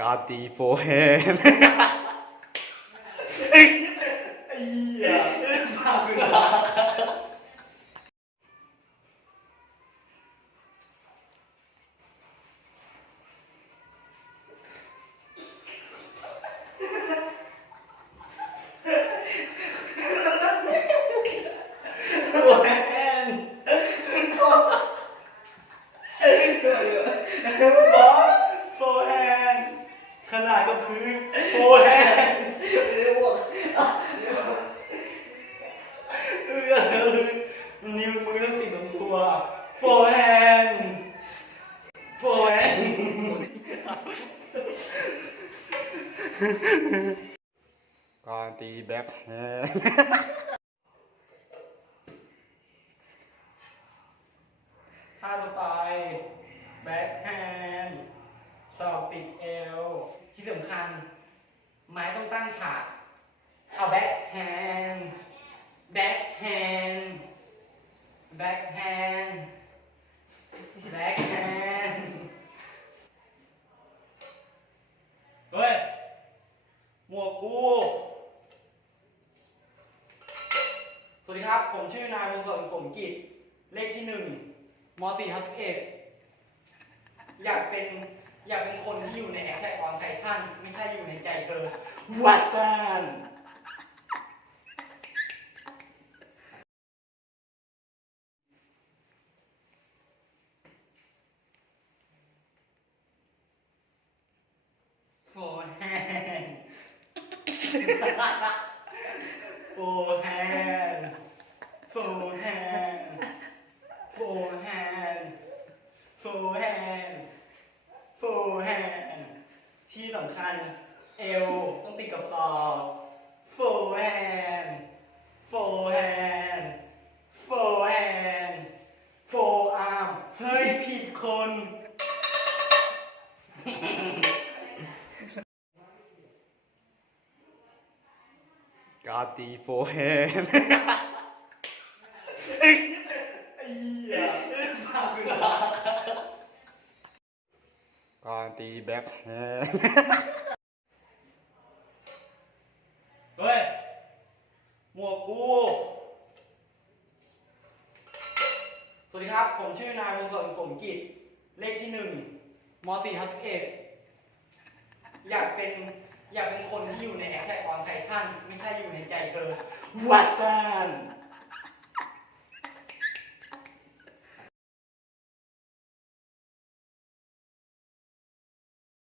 การตี ขนาดกับพื้นโฟแฮนเรียกว่านิ้วมือต้องติดตรงตัวโฟแฮนโฟแฮนการตีแบ็คแฮนด์ท่าต่อไป แบ็คแฮนด์สอบติดเอว ที่สำคัญ ไม้ต้องตั้งฉากเอาแบ็คแฮนด์แบ็คแฮนด์แบ็คแฮนด์แบ็คแฮนด์เฮ้ย หมวกกู สวัสดีครับ ผมชื่อนายมงคลสมกิจ เลขที่หนึ่งมสี่ทับสิบเอ็ดอยากเป็น อยากเป็นคนที่อยู่ในแอคแท็กออนไททันไม่ใช่อยู่ในใจเธอวัสซันโฟร์แฮนด์โฟร์แฮนด์โฟร์แฮนด์โฟร์แฮนด์โฟร์แฮนด์โฟร์แฮนด์ที่สำคัญ เอวต้องติดกับศอกโฟร์แฮนด์โฟร์แฮนด์โฟร์แฮนด์โฟร์อาร์มเฮ้ยผิดคนการตีโฟร์แฮนด์ไอ้เหี้ยพาคุณลา การตีแบ็คแฮนด์เฮ้ย หมวกกู สวัสดีครับ ผมชื่อนายมงคลสมกิจ เลขที่หนึ่งมสี่ทับสิบเอ็ดอยากเป็น อยากเป็นคนที่อยู่ในแอคแท็กออนไททันไม่ใช่อยู่ในใจเธอวัสซัน